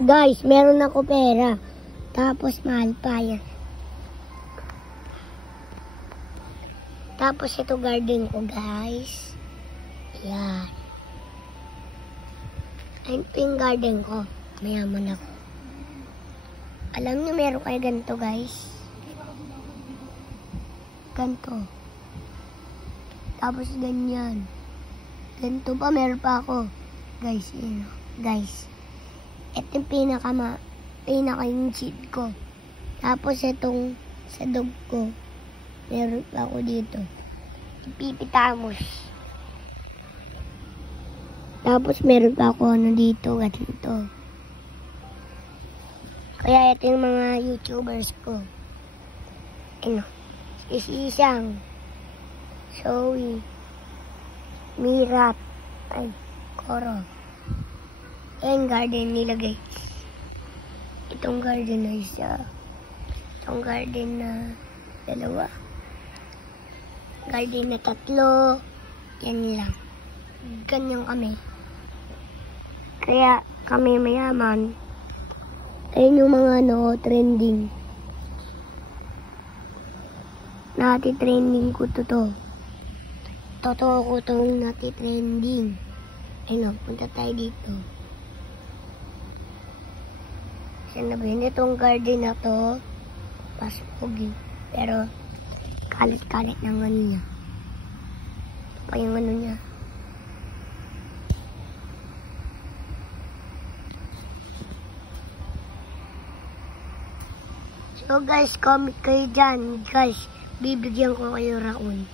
Guys, meron ako pera. Tapos mahal pa yan. Tapos ito garden ko, guys. Yan. Ayun po yung garden ko. Mayaman ako. Alam niyo meron kayo ganito, guys. Ganito. Tapos ganyan. Ganito pa, meron pa ako. Guys, yun. Guys. Ito yung pinaka yung seed ko. Tapos itong sa dog ko. Meron pa ako dito. Ipipitamos. Tapos meron pa ako dito, ganito. Kaya ito yung mga YouTubers ko. Ano? Isisang. Zoe. Mirat. Ay, Koro. Ayan garden nila, guys. Itong garden na isa. Itong garden na dalawa. Garden na 3. Yan lang. Ganyan kami. Kaya kami mayaman. Ayun yung mga trending. Nati-trending ko to. Totoo ko itong nati-trending. Ayun, punta tayo dito. Saan na ba yun? Itong garden na to. Mas pogi. Pero kalit-kalit ng ano niya. Ito pa yung ano niya. So guys, comment kayo dyan. Guys, bibigyan ko kayo raon.